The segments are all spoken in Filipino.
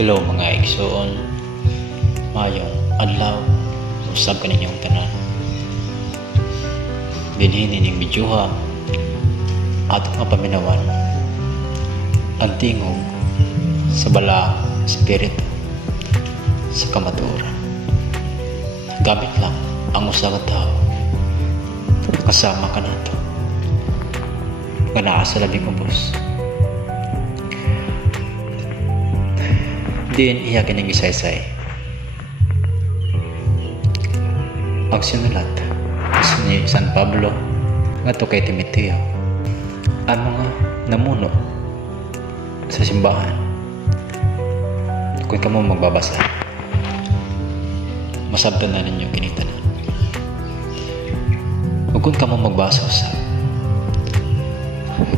Hello mga igsoon, mayong adlaw, usab ka ninyong tanan. Dinhi nining bidyuha atong mapaminawan ang tingog sa bala espiritu sa kamatuoran. Gamit lang ang usa ka tawo kasama ka nato nga naa sa labing ubos. Diin iya kining isaysay ang sinulat ni San Pablo ngadto kay Timoteo, ang mga namuno sa simbahan. Kung kamo magbabasa, masabtan na ninyo kinitanan. Ug kung kamo magbasa sa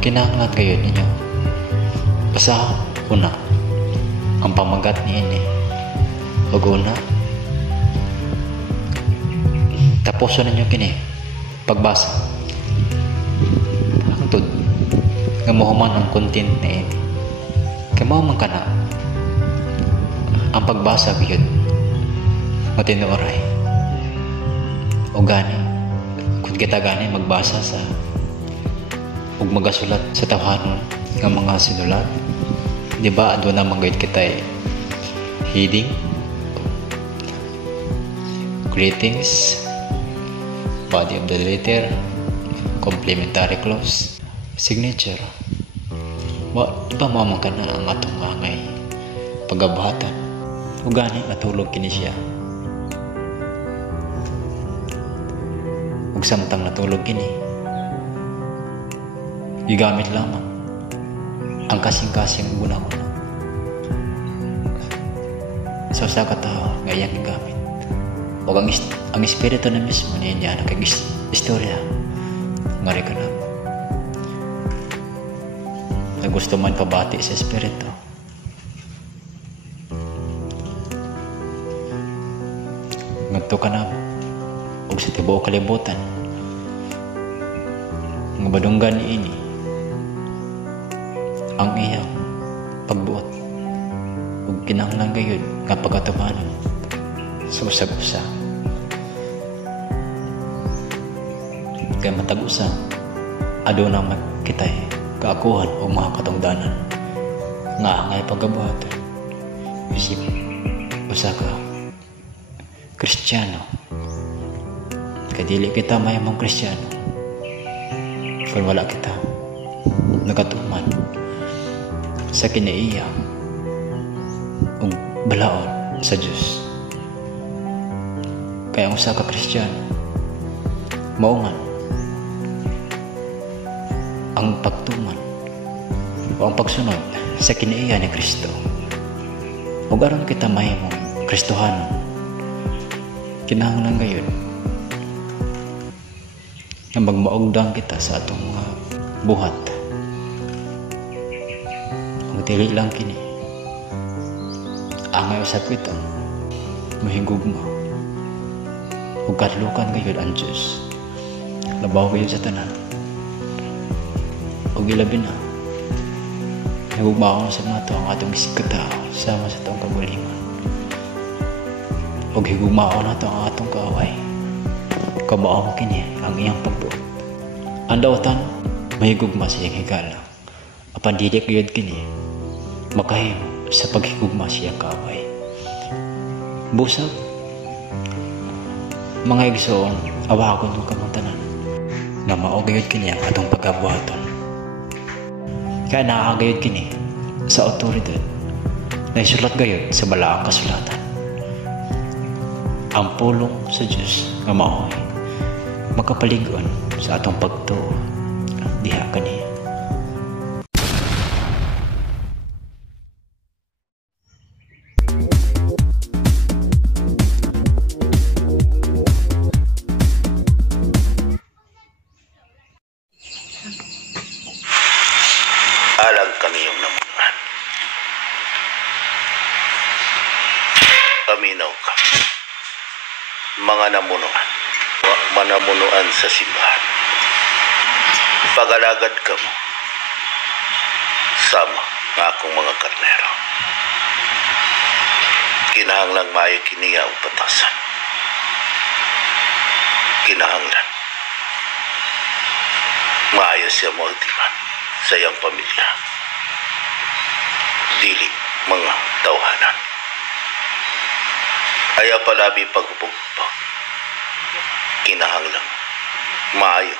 kinahanglan kayo ninyo basa una ang pamagat ni ini ug una tapuson ninyo kini pagbasa hangtod nga mohuman ang content ni ini kay mao man kana ang pagbasa gyud matinuoray o gani kung kita gani magbasa sa ug magasulat sa tawhanon nga mga sinulat. Di ba adwa na manggayud kita heading, greetings, body of the letter, complementary clause, signature. Iba mamang ka na ang atong angay pagabahatan. Ugani matulog kini siya. Ug samtang natulog kini, gigamit lamang ang kasing-kasing guna-guna sa usa ka tawo nga iyang gigamit. O ang espiritu na mismo niya na kay istorya nga rin ka na gusto man pabati sa espiritu. Ngadto ka na og sa tibuok kalibutan nga badunggan niini ang iyang pagbuot ug kinahanglan gayud nga pagkatumanon sa usag-usa. Kaya matag-usa aduna makitay kaakuhan o mga katungdanan nga angay pagkabuhaton isip usa ka Kristiyano. Kaya dili kita mayamang Kristiyano kung wala kita nagatuman sa kinaiya ug balaod sa Dios. Kaya ang usa ka Kristiyano maungan ang pagtuman o ang pagsunod sa kinaiya ni Kristo. Ug aron kita mahimong Kristohanon, kinahanglan gayud nga magmaugdang kita sa atong mga buhat. Dili lang kini angay usab kita mahigugma ug kadlukan gayud ang Dios, labaw gayud sa tanan ug ilabi na higugmaon sa mga to ang atong isikata sama sa atong kagalingon ug higugmaon nato ang atong kaaway kamao kini ang iyang pagbuot. Ang dawatan mahigugma sa iyang higala apan dili gayud kini makahim sa paghigugma siya kaaway. Busag mga igsoon, awakon ng kamantanan na maugayod kini ang atong pagkabuhaton. Kaya nakakagayod kini sa otoridad na isulat gayod sa balaang kasulatan. Ang pulong sa Diyos nga maoy makapaligon sa atong pagtuo diha kaniya. Alang kami yung namunuan. Paminaw ka. Mga namunuan. Manamunuan sa simbahan. Pagalagad ka mo. Sama ng akong mga karnero. kinahanglang maayo kiniya og batasan. Kinahanglan maayo siya motiban sa iyang pamilya. Dili mga tawhanan. Ayaw palabi pagupog-upog. Kinahanglang maayo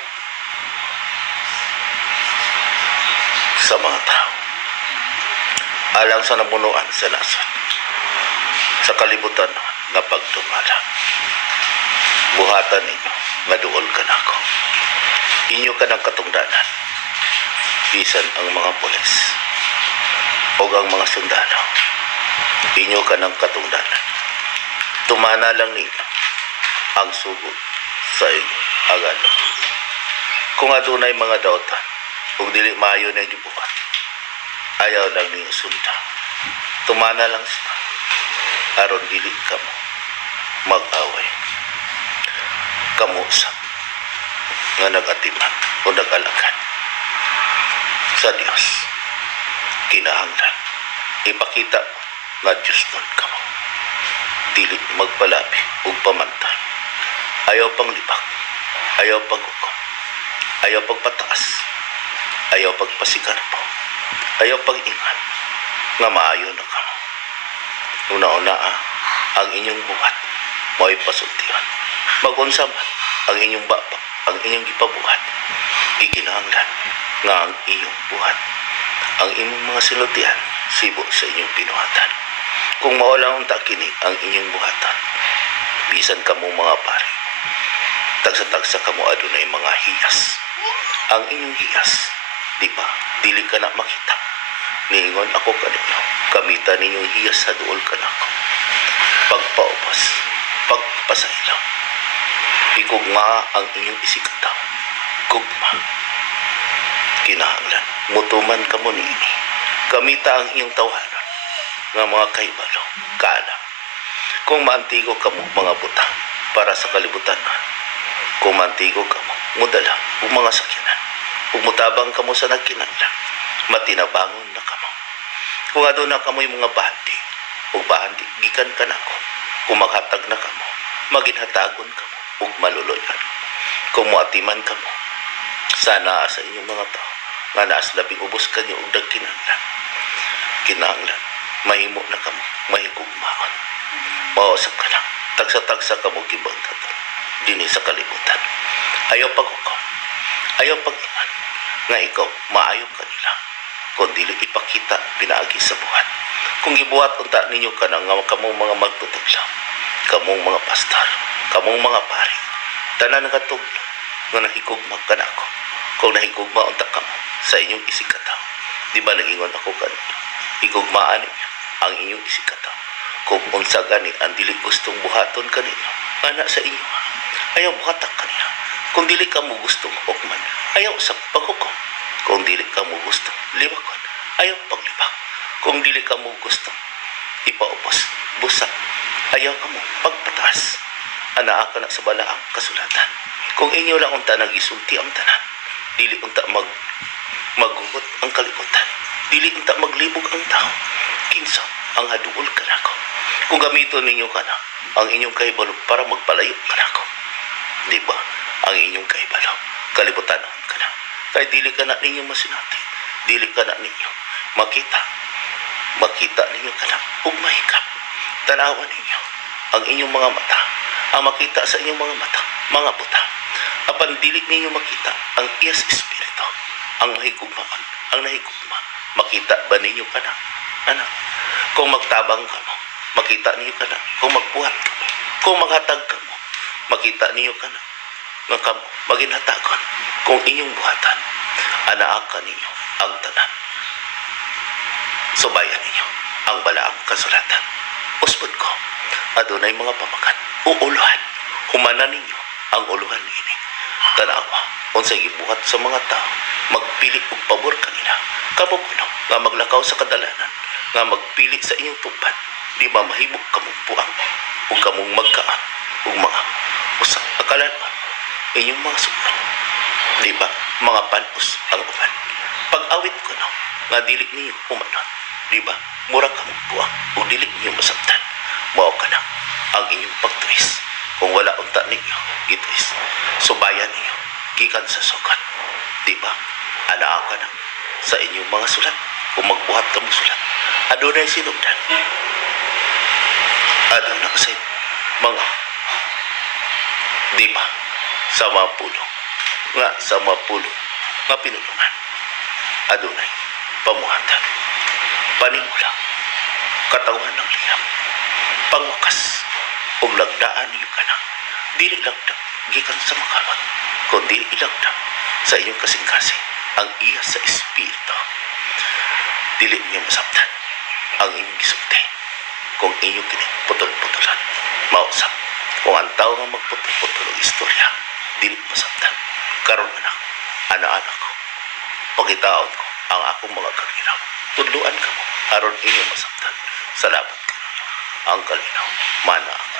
sa mga tao. Alang sa namunuan sa nasod. Sa kalibutan nga pagdumala. Buhatan ninyo nga duol ka nako. Inyo ka ng katungdanan. Bisan ang mga pulis o ang mga sundalo. Inyo ka ng katungdanan. Tumana lang ninyo ang sugod sa inyong agano. Kung adunay mga dautan ug dili maayo na gibuhat, ayaw lang ninyo sunda. Tumana lang sila aron dili kamo mag-away. Kamusap nga nagatiman o nag-alagad sa Dios. Kinahanglan ipakita nga Diyos nun kamo. Dili magpalabi ug pamantay. Ayaw panglibak, ayaw paghukom, ayaw pagpataas, ayaw pagpasigarbo, ayaw pag-ingan nga maayo na kamo. Una-una ang inyong buhat mo'y pasultihan. Mag-unsa man ang inyong baba, ang inyong gipabuhat, ikinahanglan nga ang inyong buhat, ang inyong mga silutian, sibo sa inyong pinuhatan. Kung maulang unta kini ang inyong buhatan, bisan kamo mga pari, tagsa-tagsa kamo adunay mga hiyas. Ang inyong hiyas, di ba, dili ka na makita. Niingon ako kaninyo, kamita ninyong hiyas sa duol ka nako. Pagpaubos, pagpasailaw, igugma ang inyong isikataw. Gugma. Kinahanglan, mutuman kamo niini. Kamita ang inyong tawhanan nga mga kaibalo, kala. Kung maantigo kamo mga butang para sa kalibutan, kung maantigo kamo, mudala ug mga sakyanan, ug mutabang kamo sa nagkinahanglan, matinabangon na kamo. Kung aduna kamo'y mga bahandi, ug bahandi gikan kanako, kung maghatag na kamo, maginhatagon kamo, ug maluluyan. Kung muatiman kamo, sana sa inyong mga tao, nga naas labing ubos kanyo ug dagkinahanglan. Kinahanglan, mahimo na kamo, mahigugmaon. Mausap ka lang, tagsa-tagsa kamo gibangkaton, dini sa kalibutan. Ayaw paghukom, ayaw pag-ingan, nga ikaw maayo kanila, kung dili ipakita pinaagi sa buhat. Kung gibuhat unta ninyo ka na nga kamong mga magtutuglaw, kamong mga pastor, kamong mga pari, tanan nga tuglo, nga nahigugma ka na ako. Kung nahigugma unta kamo sa inyong isikataw, di ba nagingon ako kanina, higugmaan ninyo ang inyong isikataw. Kung unsa gani ang dili gustong buhaton kanino, ana sa inyo, ayaw buhatak kanina. Kung dili ka mo gustong hukman, ayaw sa paghukom. Kung dili ka mo gustong libakon, ayaw paglibak. Kung dili ka mo gustong ipaubos, busak, ayaw ka mo pagpataas. Anaa ka na sa balaang kasulatan. Kung inyo lang unta nagisulti ang tanan, dili unta maghugot ang kalibutan, dili unta maglibog ang tao, kinsa ang haduol ka nako. Kung gamiton ninyo ka na ang inyong kahibalo para magpalayo ka nako, di ba? Ang inyong kahibalo, kalibutan ka na. Kaya dili ka na ninyo masinati, dili ka na ninyo makita ninyo ka na ug mahikap. Tanawan ninyo ang inyong mga mata, ang makita sa inyong mga mata, mga buta. Apan dili ninyo makita ang iyas espiritu, ang mahigugmaan, ang nahigugma. Makita ba ninyo ka na? Anak, kung magtabang ka mo, makita ninyo ka na. Kung magbuhat ka mo, kung maghatag ka mo, makita ninyo ka na. Nga kamo, maginhatagon kung inyong buhatan, anaakan ninyo ang tanan. Subayan ninyo ang balaang kasulatan. Uspod ko, adunay mga pamakan, uuluhan, humanan ninyo ang uluhan ini. Tanawa, unsay gibuhat sa mga tao, magpili og pabor kanila. Kamo kuno nga maglakaw sa kadalanan, nga magpili sa inyong tupad, di ba mahibok kamong puang, ug kamong magkaan, ug mga usang akalan mo, inyong mga sukro. Di ba, mga panos ang uban. Pag-awit ko no, nga dili niyo umanon. Di ba, mura kamong puang, ug dili niyo masabtan. mao kana ang inyong pagtuis. Kung wala unta ninyo gituis, subayan ninyo gikan sa sukat. Di ba? Anaa ka na sa inyong mga sulat. Kung magbuhat ka mong sulat, adunay sinugdan. Aduna kasi mga di ba? Sa mga pulong nga sa mga pulong nga pinulungan. Adunay pamuhatan, panimula, katawan ng liham, pangwakas, ug lagdaan niyo ka na. Dili lagda gikan sa makamot, kundi ilagda sa inyong kasing-kasing ang iya sa espiritu. Dili niyo masabtan ang inyong gisulti kung inyong putol-putulan. Mausap, kung ang tao nga magputol-putol ang istorya, dili masabtan. Karon anak, anak ko, pagitaon ko ang akong mga kaginaw. Tudluan ka mo, aron inyong masabtan. Salamat ka ninyo. Ang kalinaw, mana ang